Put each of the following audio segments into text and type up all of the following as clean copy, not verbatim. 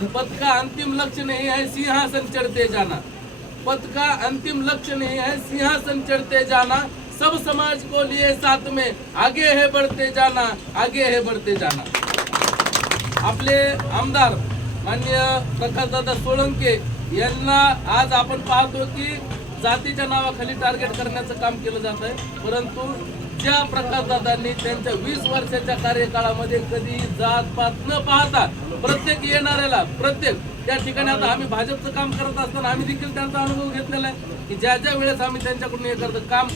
पद का अंतिम लक्ष्य नहीं है सिंहासन चढ़ते जाना, पद का अंतिम लक्ष्य नहीं है सिंहासन चढ़ते जाना, सब समाज को लिए साथ में आगे है बढ़ते जाना, आगे है बढ़ते जाना। आपले आमदार माननीय प्रकाशदादा सोळंके यांना आज आपण पाहतो की जातीच्या नावाखाली टार्गेट करण्याचं काम केलं जात आहे, परंतु ज्या प्रकाशदादांनी त्यांच्या 20 वर्षाच्या कार्यकाळामध्ये कधी जात पात न पाहता प्रत्येक येणाऱ्याला प्रत्येक त्या ठिकाणी, आता आम्ही भाजपचं काम करत असताना आम्ही देखील त्यांचा अनुभव घेतलेला आहे की ज्या ज्या वेळेस आम्ही त्यांच्याकडून एखादं काम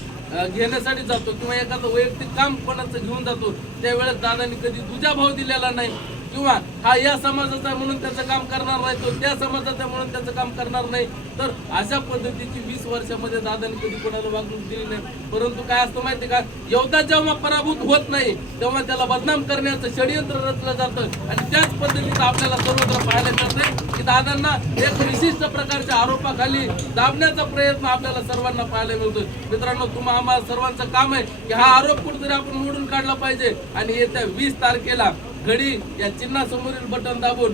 घेण्यासाठी जातो किंवा एखादं वैयक्तिक काम कोणाचं घेऊन जातो त्यावेळेस दादांनी कधी दुजाभाव दिलेला नाही किंवा हा या समाजाचा आहे म्हणून त्याचं काम करणार नाही, तो त्या समाजाचा म्हणून त्याचं काम करणार नाही। तर अशा पद्धतीची 20 वर्षामध्ये दादांनी कधी कोणाला वागणूक दिली नाही। परंतु काय असतं माहिती का, योद्धा जेव्हा पराभूत होत नाही तेव्हा त्याला बदनाम करण्याचं षडयंत्र रचलं जातं आणि त्याच पद्धतीचं आपल्याला सर्वत्र पाहायला मिळतंय की दादांना एक विशिष्ट प्रकारच्या आरोपाखाली दाबण्याचा प्रयत्न आपल्याला सर्वांना पाहायला मिळतोय। मित्रांनो, तुम्हा आम्हा सर्वांचं काम आहे की हा आरोप कुठेतरी आपण मोडून काढला पाहिजे आणि येत्या 20 तारखेला घडी या चिन्हासमोरील बटन दाबून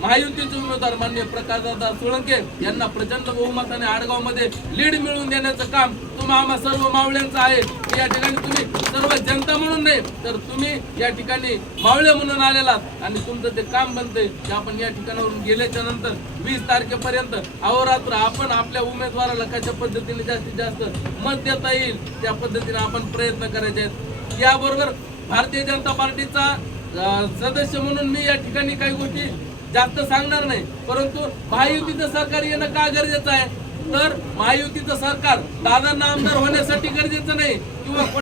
महायुतीचे उमेदवार माननीय प्रकाशदादा सोळंके यांना प्रचंड बहुमताने आडगावमध्ये लीड मिळवून देण्याचं काम तुम्हा आम्हा सर्व मावळ्यांचं आहे। या ठिकाणी तुम्ही सर्व जनता म्हणून नाही तर तुम्ही या ठिकाणी मावळे म्हणून आलेलात आणि तुमचं ते काम बनतंय की आपण या ठिकाणावरून गेल्याच्या नंतर 20 तारखेपर्यंत अहोरात्र आपण आपल्या उमेदवाराला कशा पद्धतीने जास्तीत जास्त मत देता येईल त्या पद्धतीने आपण प्रयत्न करायचे आहेत। याबरोबर भारतीय जनता पार्टीचा सदस्य म्हणून मी या ठिकाणी काही गोष्टी जास्त सांगणार नाही, परंतु महायुतीचं सरकार येणं का गरजेचं आहे तर महायुतीचं सरकार दादांना आमदार होण्यासाठी गरजेचं नाही किंवा